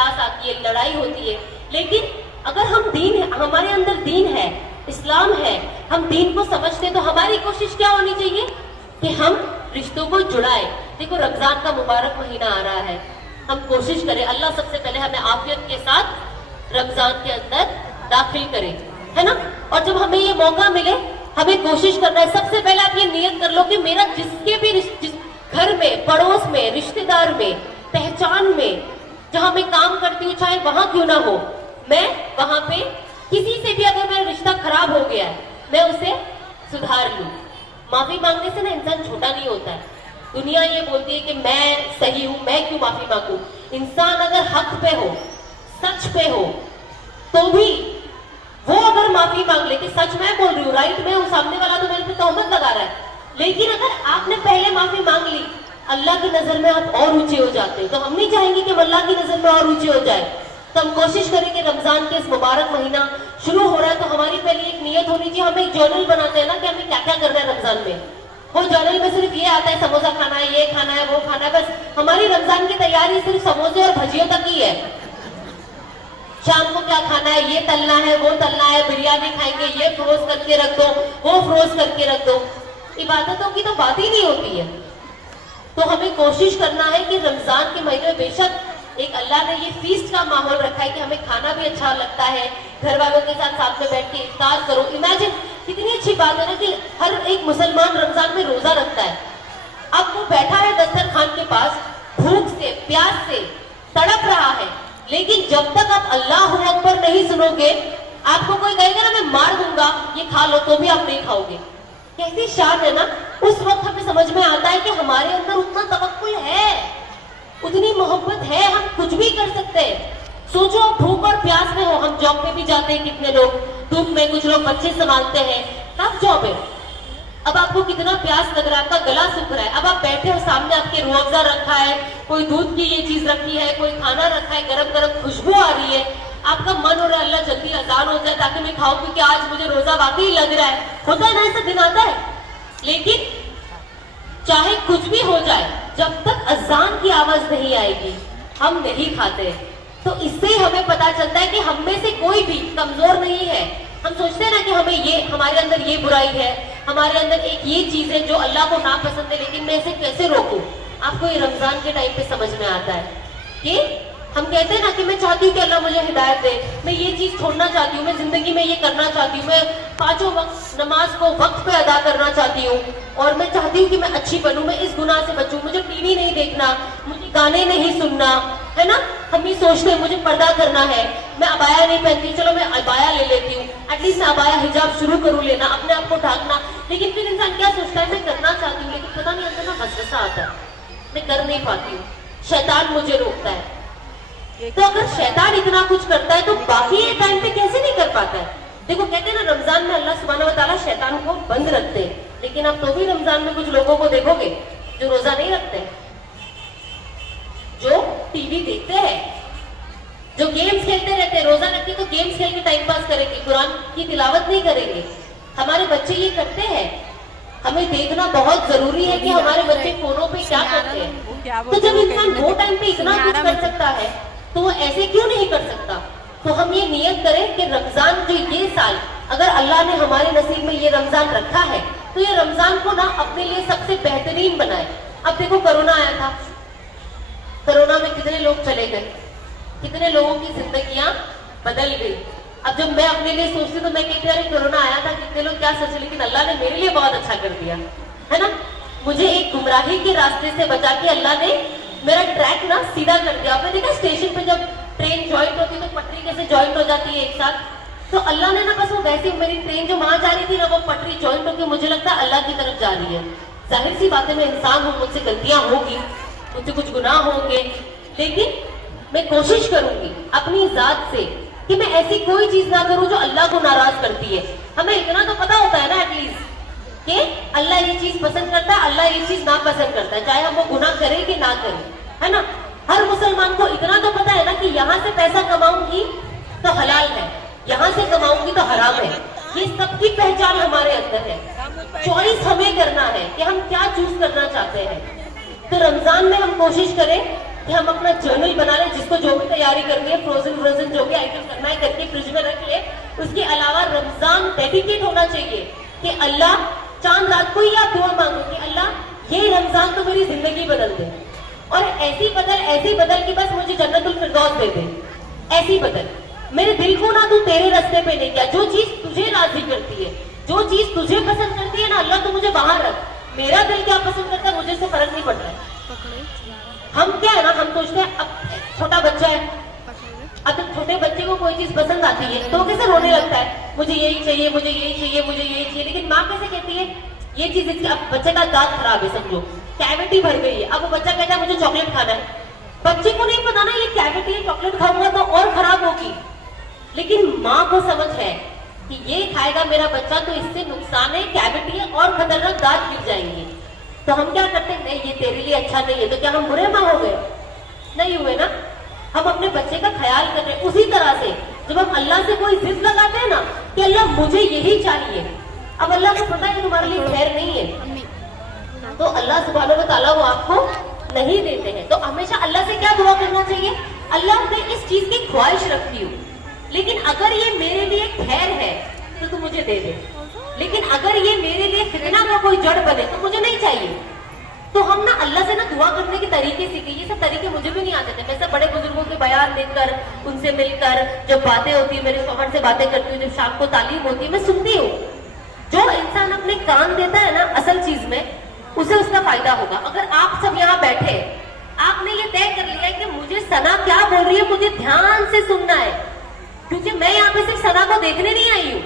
खटास आती है, लड़ाई होती है। लेकिन अगर हम हमारे अंदर दीन है, इस्लाम है, हम दीन को समझते हैं, तो हमारी कोशिश क्या होनी चाहिए कि हम रिश्तों को जुड़ाए। देखो रमजान का मुबारक महीना आ रहा है, हम कोशिश करें अल्लाह सबसे पहले हमें आफियत के साथ रमजान के अंदर दाखिल करे, है ना। और जब हमें ये मौका मिले, हमें कोशिश करना है, सबसे पहले आप ये नियत कर लो कि मेरा जिसके भी जिस घर में, पड़ोस में, रिश्तेदार में, पहचान में, जहां मैं काम करती हूँ चाहे वहां क्यों ना हो, मैं वहां पे किसी से भी अगर मेरा रिश्ता खराब हो गया है, मैं उसे सुधार लूं। माफी मांगने से ना इंसान छोटा नहीं होता है। दुनिया ये बोलती है कि मैं सही हूं, मैं क्यों माफी मांगू। इंसान अगर हक पे हो, सच पे हो, तो भी वो अगर माफी मांग ले कि सच मैं बोल रही हूँ, राइट मैं हूँ, सामने वाला तो मेरे पे तोहमत लगा रहा है, लेकिन अगर आपने पहले माफी मांग ली, अल्लाह की नजर में आप और ऊंचे हो जाते हो। तो हम नहीं चाहेंगे कि हम अल्लाह की नजर में और ऊंचे हो जाए। तो हम कोशिश करेंगे रमजान के इस मुबारक महीना शुरू हो रहा है, तो हमारी पहले एक नियत होनी चाहिए। हम एक जर्नल बनाते हैं ना कि हमें क्या क्या करना है रमजान में। वो जर्नल में सिर्फ ये आता है समोसा खाना है, ये खाना है, वो खाना है, बस हमारी रमजान की तैयारी सिर्फ समोसे और भजियों तक ही है। शाम को क्या खाना है, ये तलना है, वो तलना है, बिरयानी खाएंगे, ये फ्रोज करके रख दो, वो फ्रोज करके रख दो। इबादतों की तो बात ही नहीं होती है। तो हमें कोशिश करना है कि रमजान के महीने में बेशक एक अल्लाह ने ये फीस्ट का माहौल रखा है कि हमें खाना भी अच्छा लगता है, घर वालों के साथ में बैठ के इफ्तार करो। इमेजिन कितनी अच्छी बात है ना कि हर एक मुसलमान रमजान में रोजा रखता है। अब वो बैठा है दस्तरखान के पास, भूख से, प्यास से तड़प रहा है, लेकिन जब तक आप अल्लाह अकबर नहीं सुनोगे, आपको कोई कहेगा ना मैं मार दूंगा, ये खा लो, तो भी आप नहीं खाओगे। कैसी शान है ना। उस वक्त हमें समझ में आता है कि हमारे अंदर उतना तवक्कुल है, उतनी मोहब्बत है, हम कुछ भी कर सकते हैं। सोचो आप भूख और प्यास में हो, हम जॉब पे भी जाते हैं, कितने लोग धूप में, कुछ लोग बच्चे संभालते हैं, टफ जॉब है। अब आपको कितना प्यास लग रहा है, आपका गला सूख रहा है, अब आप बैठे हो, सामने आपके रूह अफ़ज़ा रखा है, कोई दूध की ये चीज रखी है, कोई खाना रखा है, गरम गरम खुशबू आ रही है, आपका मन हो रहा है अल्लाह जल्दी अजान हो जाए ताकि मैं खाऊं, क्योंकि आज मुझे रोजा वाकई लग रहा है। होता है ना, ऐसा दिन आता है। लेकिन चाहे कुछ भी हो जाए, जब तक अजान की आवाज नहीं आएगी हम नहीं खाते। तो इससे हमें पता चलता है कि हम में से कोई भी कमजोर नहीं है। हम सोचते हैं ना कि हमें ये, हमारे अंदर ये बुराई है, हमारे अंदर एक ये चीज है जो अल्लाह को नापसंद है, लेकिन मैं इसे कैसे रोकूं। आपको ये रमजान के टाइम पे समझ में आता है कि हम कहते हैं ना कि मैं चाहती हूँ कि अल्लाह मुझे हिदायत दे, मैं ये चीज छोड़ना चाहती हूँ, मैं जिंदगी में ये करना चाहती हूँ, मैं 5 वक्त नमाज को वक्त पे अदा करना चाहती हूँ, और मैं चाहती हूँ कि मैं अच्छी बनूं, मैं इस गुनाह से बचूं, मुझे टीवी नहीं देखना, मुझे गाने नहीं सुनना, है ना। हम ये सोचते हैं मुझे पर्दा करना है, मैं अबाया नहीं पहनती, चलो मैं अबाया ले लेती हूँ, एटलीस्ट मैं अबाया हिजाब शुरू करूँ लेना, अपने आप को ढाकना। लेकिन फिर इंसान क्या सोचता है, मैं करना चाहती हूँ, लेकिन पता नहीं अंदर ना वसवसा आता है, मैं कर नहीं पाती हूँ, शैतान मुझे रोकता है। तो अगर शैतान इतना कुछ करता है तो बाकी ये टाइम पे कैसे नहीं कर पाता है। देखो कहते हैं ना रमजान में अल्लाह सुब्हानहू व तआला शैतान को बंद रखते हैं, लेकिन अब तो भी रमजान में कुछ लोगों को देखोगे जो रोजा नहीं रखते, जो टीवी देखते हैं, जो गेम्स खेलते रहते हैं। रोजा रखते तो गेम्स खेल के टाइम पास करेंगे, कुरान की तिलावत नहीं करेंगे। हमारे बच्चे ये करते हैं, हमें देखना बहुत जरूरी है कि हमारे बच्चे फोनों पे क्या करते हैं। तो जब इंसान वो टाइम पे इतना कुछ कर सकता है तो वो ऐसे क्यों नहीं कर सकता। तो हम ये नियत करें कि रमजान जो ये साल अगर अल्लाह ने हमारे नसीब में ये रमजान रखा है, तो ये रमजान को ना अपने लिए सबसे बेहतरीन बनाए। अब देखो कोरोना आया था, कोरोना में कितने लोग चले गए, कितने लोगों की जिंदगियां बदल गई। अब जब मैं अपने लिए सोचती तो मैं कहती अरे कोरोना आया था, कितने लोग क्या सोचे, लेकिन अल्लाह ने मेरे लिए बहुत अच्छा कर दिया, है ना। मुझे एक गुमराही के रास्ते से बचा के अल्लाह ने मेरा ट्रैक ना सीधा कर दिया। आपने देखा स्टेशन पे जब ट्रेन ज्वाइंट होती है तो पटरी कैसे ज्वाइंट हो जाती है एक साथ, तो अल्लाह ने ना बस वो वैसे मेरी ट्रेन जो वहां जा रही थी ना, वो पटरी ज्वाइंट होकर मुझे लगता है अल्लाह की तरफ जा रही है। जाहिर सी बात है मैं इंसान हूँ, मुझसे गलतियां होगी, मुझसे कुछ गुनाह होंगे, लेकिन मैं कोशिश करूंगी अपनी जात से कि मैं ऐसी कोई चीज ना करूं जो अल्लाह को नाराज करती है। हमें इतना तो पता होता है ना एटलीस्ट कि अल्लाह ये चीज पसंद करता है, अल्लाह ये चीज ना पसंद करता है, चाहे हम वो गुनाह करें कि ना करें, है ना। हर मुसलमान को इतना तो पता है ना कि यहाँ से पैसा कमाऊंगी तो हलाल है, यहाँ से कमाऊंगी तो हराम है। ये सबकी पहचान हमारे अंदर है। चॉइस हमें करना है कि हम क्या चूज करना चाहते हैं। तो रमजान में हम कोशिश करें कि हम अपना जर्नल बना लें, जिसको जो भी तैयारी करनी है, फ्रोजन जो भी आइटम करना है करके फ्रिज में रख ले। उसके अलावा रमजान डेडिकेट होना चाहिए कि अल्लाह, चांद रात को ही आप दुआ मांगो कि अल्लाह ये रमजान तो मेरी जिंदगी बदल दे, और ऐसी बदल कि बस मुझे जन्नतुल फिरदौस दे दे, ऐसी बदल। मेरे दिल को ना तू तेरे रास्ते पे नहीं किया, जो चीज तुझे राजी करती है, जो चीज तुझे पसंद करती है ना अल्लाह, तू मुझे वहां रख। मेरा दिल क्या पसंद करता है मुझे इससे फर्क नहीं पड़ता है। हम क्या है ना, हम सोचते हैं अब छोटा बच्चा है, अब छोटे बच्चे को कोई चीज पसंद आती है तो कैसे रोने लगता है, मुझे यही चाहिए, मुझे यही चाहिए, मुझे यही चाहिए। लेकिन माँ कैसे कहती है ये चीज इसकी, अब बच्चे का दांत खराब है समझो, कैविटी भर गई है, अब वो बच्चा कहता है मुझे चॉकलेट खाना है। बच्चे को नहीं पता ना ये कैविटी है, चॉकलेट खाऊंगा तो और खराब होगी। लेकिन माँ को समझ है कि ये खाएगा मेरा बच्चा तो इससे नुकसान है, कैविटी है और खतरनाक दांत गिर जाएंगे। तो हम क्या करते हैं, नहीं ये तेरे लिए अच्छा नहीं है, तो क्या हम बुरे माँ हो गए? नहीं हुए ना। हम अपने बच्चे का ख्याल कर रहे हैं। उसी तरह से जब हम अल्लाह से कोई जिद लगाते हैं ना कि अल्लाह मुझे यही चाहिए, अब अल्लाह को पता है तुम्हारे लिए खैर नहीं है, तो अल्लाह सुब्हानहू व तआला वो आपको नहीं देते हैं। तो हमेशा अल्लाह से क्या दुआ करना चाहिए, अल्लाह मैं इस चीज की ख्वाहिश रखती हूँ, लेकिन अगर ये मेरे लिए खैर है तो तू मुझे दे दे, लेकिन अगर ये मेरे लिए फितना का कोई जड़ बने तो मुझे नहीं चाहिए। तो हम ना अल्लाह से ना दुआ करने के तरीके सीखे। ये सब तरीके मुझे भी नहीं आते थे। मैं सब बड़े बुजुर्गों के बयान देखकर, उनसे मिलकर, जब बातें होती है, मेरे शौहर से बातें करती हूँ, जब शाम को तालीम होती है, मैं सुनती हूँ। जो इंसान अपने कान देता है ना असल चीज में, उसे उसका फायदा होगा। अगर आप सब यहाँ बैठे, आपने ये तय कर लिया है कि मुझे सना क्या बोल रही है मुझे ध्यान से सुनना है, क्योंकि मैं यहाँ पे सिर्फ सना को देखने नहीं आई हूँ,